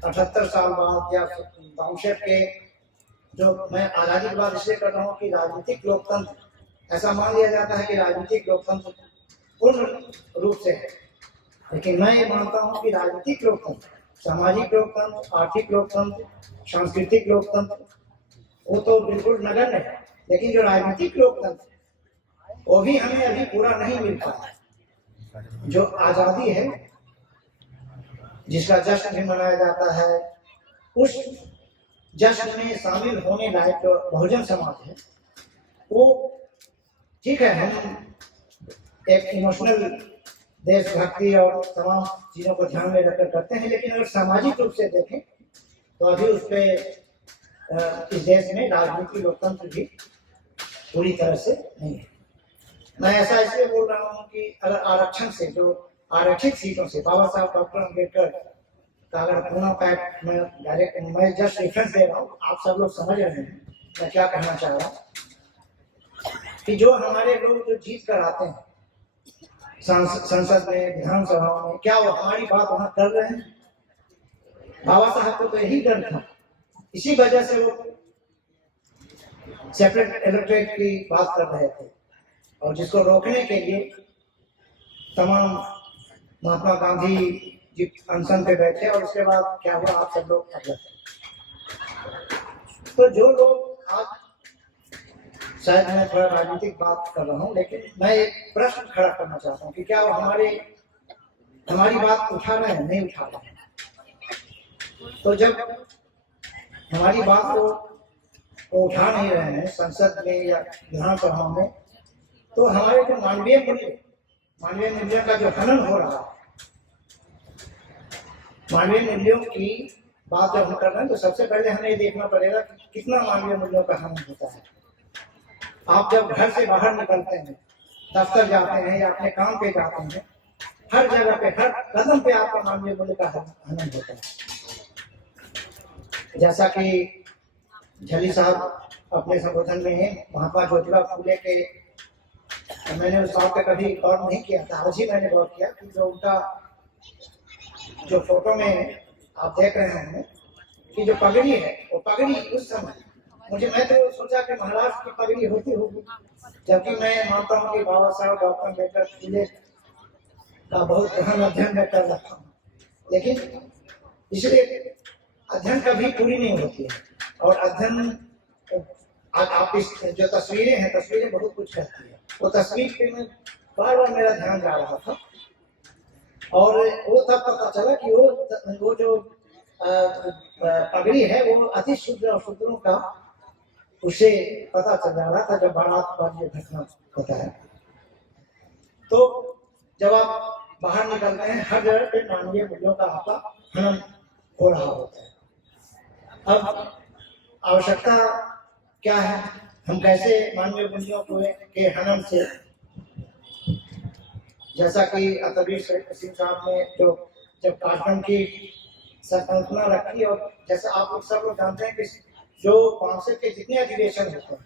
78 साल बाद या 62 के, जो मैं आज़ादी के बाद इसलिए कर रहा हूँ कि राजनीतिक लोकतंत्र, ऐसा मान लिया जाता है कि राजनीतिक लोकतंत्र पूर्ण रूप से है, लेकिन मैं ये मानता हूँ कि राजनीतिक लोकतंत्र, सामाजिक लोकतंत्र, आर्थिक लोकतंत्र, सांस्कृतिक लोकतंत्र वो तो बिल्कुल नगण्य है, लेकिन जो राजनीतिक लोकतंत्र वो भी हमें अभी पूरा नहीं मिल पाया। जो आज़ादी है जिसका जश्न भी मनाया जाता है, उस जश्न में शामिल होने लायक जो बहुजन समाज है वो ठीक है, हम एक इमोशनल देशभक्ति और तमाम चीज़ों को ध्यान में रखकर करते हैं, लेकिन अगर सामाजिक रूप से देखें तो अभी उस पर इस देश में राजनीतिक लोकतंत्र भी पूरी तरह से नहीं है। मैं ऐसा इसलिए बोल रहा हूँ कि अगर आरक्षण से, जो आरक्षित सीटों से बाबा साहब डॉक्टर अम्बेडकर का अगर पूना पैक्ट में डायरेक्ट, मैं जस्ट रेफरेंस दे रहा हूँ, आप सब लोग समझ रहे हैं मैं क्या कहना चाह रहा हूँ, कि जो हमारे लोग जो जीत कर आते हैं संसद में, विधानसभा में, क्या वो हमारी बात वहां कर रहे हैं? बाबा साहब को तो यही डर था, इसी वजह से वो सेपरेट इलेक्टोरेट की बात कर रहे थे, और जिसको रोकने के लिए तमाम महात्मा गांधी जी अनशन पे बैठे, और उसके बाद क्या हुआ आप सब लोग अवगत हैं। तो जो लोग आज, शायद मैं थोड़ा राजनीतिक बात कर रहा हूँ, लेकिन मैं एक प्रश्न खड़ा करना चाहता हूँ कि क्या वो हमारी बात उठा रहे हैं? नहीं उठा रहे हैं। तो जब हमारी बात को उठा नहीं रहे हैं संसद में या विधानसभा में, तो हमारे जो मानवीय मूल्यों का जो हनन हो रहा है, मानवीय मूल्यों की बात जब हम कर रहे हैं तो सबसे पहले हमें ये देखना पड़ेगा कि कितना मानवीय मूल्यों का हनन होता है। आप जब घर से बाहर निकलते हैं, दफ्तर जाते हैं या अपने काम पे जाते हैं, हर जगह पे, हर कदम पे आपका मानवीय मूल्य का हनन होता है। जैसा कि झली साहब अपने संबोधन में है, महात्मा ज्योतिबा फूले के, मैंने उस बात पे कभी गौर नहीं किया था, आज ही मैंने गौर किया कि जो उनका जो फोटो में आप देख रहे हैं कि जो पगड़ी है, वो पगड़ी उस समय, मैं तो सोचा कि महाराष्ट्र की पगड़ी होती होगी, जबकि मैं मानता हूँ कि बाबा साहब डॉक्टर अम्बेडकर फूले का बहुत गहन अध्ययन मैं कर रखा हूँ, लेकिन इसलिए अध्ययन कभी पूरी नहीं होती है। और अध्ययन, आप इस जो तस्वीरें हैं, तस्वीरें बहुत कुछ कहती है। वो तस्वीर पे मैं बार बार मेरा ध्यान जा रहा था, और वो तब पता चला कि वो जो पगड़ी है वो अति शुद्र और शुद्रों का, उसे पता चल रहा था जब बारात पर ये घटना होता है। तो जब आप बाहर निकलते हैं, हर जगह पे मानवीय मूल्यों का आपका हनन हो रहा होता है। अब आवश्यकता क्या है? हम कैसे मानवीय मूल्यों के हनन से, जैसा कि अतबीर सिंह साहब ने जब कार्यक्रम की संकल्पना रखी, और जैसा आप लोग सब लोग जानते हैं कि जो काउंसिल के जितने अधिवेशन होते हैं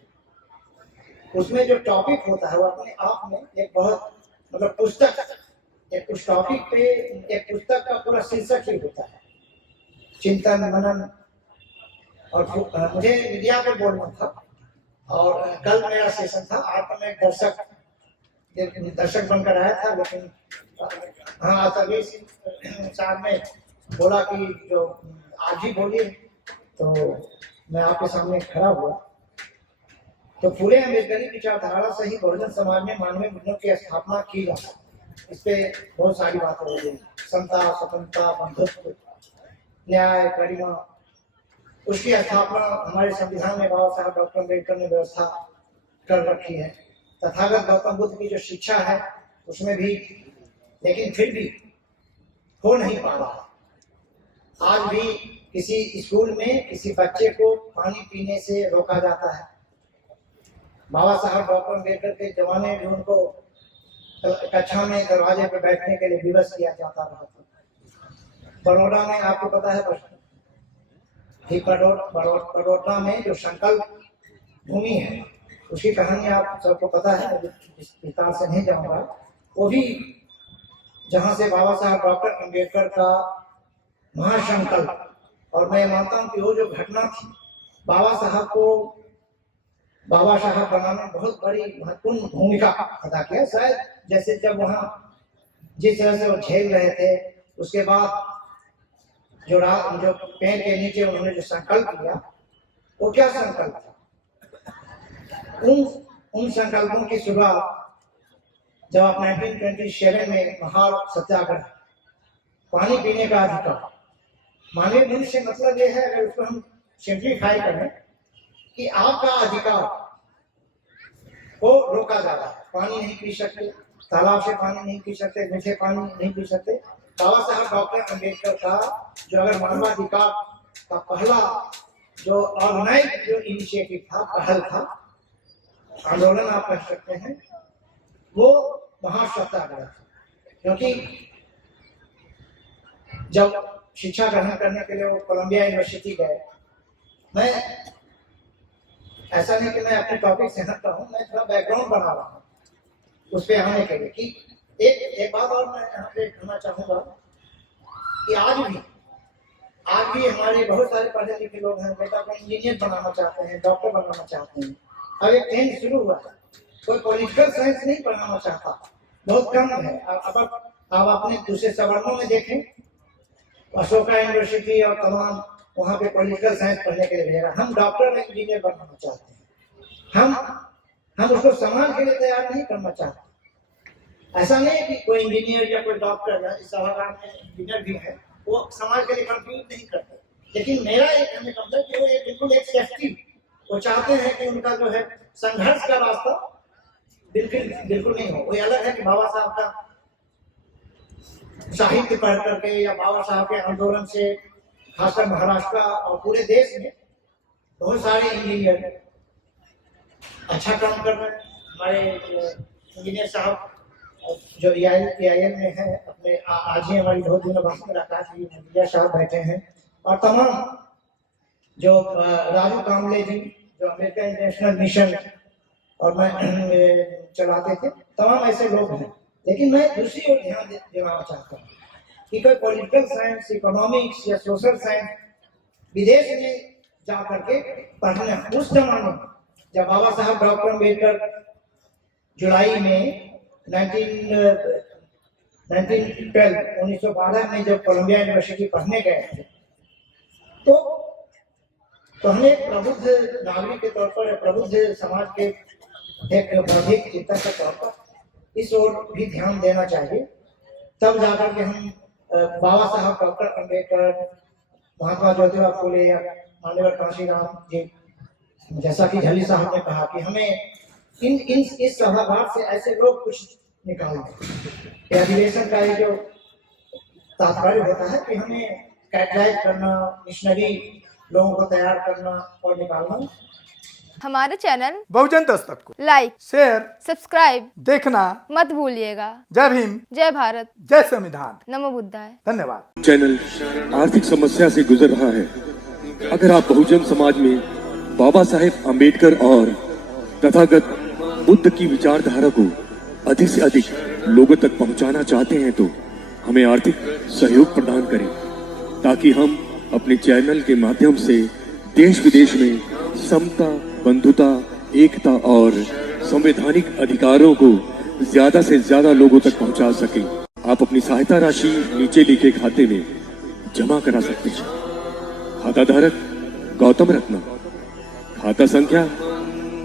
उसमें जो टॉपिक होता है वो अपने आप में एक बहुत, मतलब पुस्तक, एक उस टॉपिक पे एक पुस्तक का पूरा शीर्षक ही होता है, चिंतन मनन। और मुझे मीडिया पे बोलना था, और कल मेरा सेशन था, आज तो मैं दर्शक बनकर आया था, लेकिन हाँ, तभी साहब ने बोला कि जो आज ही बोलिए, तो मैं आपके सामने खड़ा हुआ। तो फूले अम्बेडकरी विचारधारा से ही बहुजन समाज में मानवीय मूल्यों की स्थापना की जा सकती। इस पे बहुत सारी बातें हो गई, समता, स्वतंत्रता, बंधुत्व, न्याय, गरिमा, उसकी स्थापना हमारे संविधान में बाबा साहब डॉक्टर अम्बेडकर ने व्यवस्था कर रखी है। तथागत गौतम बुद्ध की जो शिक्षा है उसमें भी, लेकिन फिर भी हो नहीं पा रहा। आज भी किसी स्कूल में किसी बच्चे को पानी पीने से रोका जाता है। बाबा साहब डॉक्टर अम्बेडकर के जमाने में उनको कक्षा में दरवाजे पर बैठने के लिए विवश किया जाता रहा था। बड़ौदा में आपको पता है, बड़ौदा में जो संकल्प भूमि है उसकी कहानी आप सबको पता है, विस्तार से नहीं जाऊंगा। वो भी जहां से बाबा साहब डॉक्टर अम्बेडकर का महासंकल्प और मैं मानता हूँ कि वो जो घटना थी बाबा साहब बनाने में बहुत बड़ी महत्वपूर्ण भूमिका अदा किया। शायद जैसे जब वहाँ जिस तरह से वो झेल रहे थे, उसके बाद जो पेड़ के नीचे उन्होंने जो संकल्प लिया, वो क्या संकल्प था? उन संकल्पों की शुरुआत जब आप 1927 में महार सत्याग्रह, पानी पीने का अधिकार, मानवीय मनुष्य मतलब ये है, अगर उसको हम सिंप्लीफाई करें, कि आपका अधिकार को रोका जा रहा है। पानी नहीं पी सकते, तालाब से पानी नहीं पी सकते, मीठे पानी नहीं पी सकते। बाबा साहब डॉक्टर अम्बेडकर का जो अगर मानवाधिकार का पहला जो ऑर्गेनाइज जो इनिशिएटिव था, पहल था, आंदोलन आप कह सकते हैं, वो महार सत्याग्रह था। क्योंकि जब शिक्षा ग्रहण करने के लिए वो कोलंबिया यूनिवर्सिटी गए, मैं ऐसा नहीं कि मैं अपने टॉपिक से हटता हूँ, मैं थोड़ा बैकग्राउंड बना रहा हूँ उस पर आने के लिए। कि एक बात और मैं यहाँ पे कहना चाहूँगा कि आज भी हमारे बहुत सारे पढ़े लिखे लोग हैं, बेटा को इंजीनियर बनाना चाहते हैं, डॉक्टर बनाना चाहते हैं। अब एक ट्रेंड शुरू हुआ है, कोई पॉलिटिकल साइंस नहीं पढ़ाना चाहता, बहुत कम है। अब अपने दूसरे सवर्णों में देखें, अशोका यूनिवर्सिटी और तमाम वहाँ पे पॉलिटिकल साइंस पढ़ने के लिए भेजा। हम डॉक्टर और इंजीनियर बनना चाहते हैं, हम उसको समाज के लिए तैयार नहीं करना चाहते। ऐसा नहीं है कि कोई इंजीनियर या कोई डॉक्टर या इस सभागार में इंजीनियर भी है, वो समाज के लिए कंट्रीब्यूट नहीं करते। लेकिन मेरा ये कहने का मतलब कि वो बिल्कुल एक सेफ्टी, वो चाहते हैं कि उनका जो है संघर्ष का रास्ता बिल्कुल नहीं हो। वो अलग है कि बाबा साहब का साहित्य पढ़ करके या बाबा साहब के आंदोलन से, खासकर महाराष्ट्र और पूरे देश में बहुत सारे इंजीनियर अच्छा काम कर रहे हैं। हमारे इंजीनियर साहब जो EIL में है, अपने आज ही हमारी बहुत दिनों बाद मुलाकात हुई, इंजीनियर साहब बैठे हैं, और तमाम जो राजू कामले जी जो अमेरिका इंटरनेशनल मिशन और मैं चलाते थे, तमाम ऐसे लोग हैं। लेकिन मैं दूसरी ओर ध्यान दिलाना चाहता हूँ कि कोई पॉलिटिकल साइंस, इकोनॉमिक्स या सोशल साइंस विदेश में जा करके पढ़ने, उस जमाने में जब बाबा साहब डॉक्टर अम्बेडकर जुलाई में 1912 में जब कोलंबिया यूनिवर्सिटी पढ़ने गए थे, तो हमें प्रबुद्ध नागरिक के तौर पर, प्रबुद्ध समाज के एक बौद्धिक चिंतक के तौर पर इस ओर भी ध्यान देना चाहिए। तब जाकर के हम बाबा साहब डॉक्टर अम्बेडकर, महात्मा ज्योतिबा फुले या मान्यवर कांशीराम जी, जैसा कि झली साहब ने कहा कि हमें इस सभागार से ऐसे लोग कुछ निकालना। अधिवेशन का ये जो तात्पर्य होता है कि हमें कैटलाइज करना, मिशनरी लोगों को तैयार करना और निकालना। हमारे चैनल बहुजन दस्तक को लाइक, शेयर, सब्सक्राइब देखना मत भूलिएगा। जय भीम, जय भारत, जय संविधान, नमो बुद्धाय। धन्यवाद। चैनल आर्थिक समस्या से गुजर रहा है। अगर आप बहुजन समाज में बाबा साहेब अम्बेडकर और तथागत बुद्ध की विचारधारा को अधिक से अधिक लोगों तक पहुंचाना चाहते हैं तो हमें आर्थिक सहयोग प्रदान करें, ताकि हम अपने चैनल के माध्यम से देश विदेश में समता, बंधुता, एकता और संवैधानिक अधिकारों को ज्यादा से ज्यादा लोगों तक पहुंचा सकें। आप अपनी सहायता राशि नीचे लिखे खाते में जमा करा सकते हैं। खाता धारक गौतम रत्ना, खाता संख्या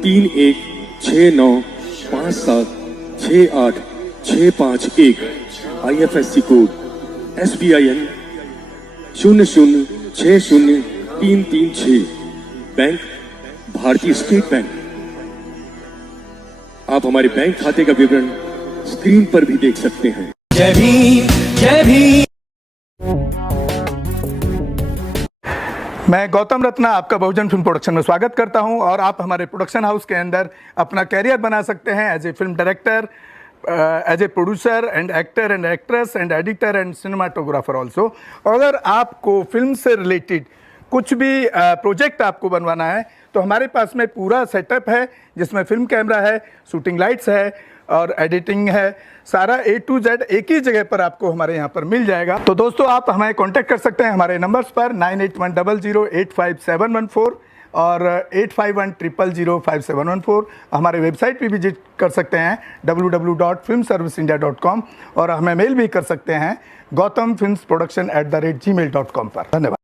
3169576865 IFSC कोड SBIN 0060336, बैंक भारतीय स्टेट बैंक। आप हमारे बैंक खाते का विवरण स्क्रीन पर भी देख सकते हैं। जय भीम, जय भीम। मैं गौतम रत्ना आपका बहुजन फिल्म प्रोडक्शन में स्वागत करता हूं, और आप हमारे प्रोडक्शन हाउस के अंदर अपना कैरियर बना सकते हैं as a film director, as a producer and actor and actress and editor and cinematographer also. अगर आपको फिल्म से रिलेटेड कुछ भी प्रोजेक्ट आपको बनवाना है तो हमारे पास में पूरा सेटअप है, जिसमें फिल्म कैमरा है, शूटिंग लाइट्स है और एडिटिंग है। सारा A to Z एक ही जगह पर आपको हमारे यहाँ पर मिल जाएगा। तो दोस्तों आप हमें कांटेक्ट कर सकते हैं हमारे नंबर्स पर 9810085714 और 8510005714। हमारे वेबसाइट पे विजिट कर सकते हैं www.filmserviceindia.com और हमें मेल भी कर सकते हैं gautamfilmsproduction@gmail.com पर। धन्यवाद।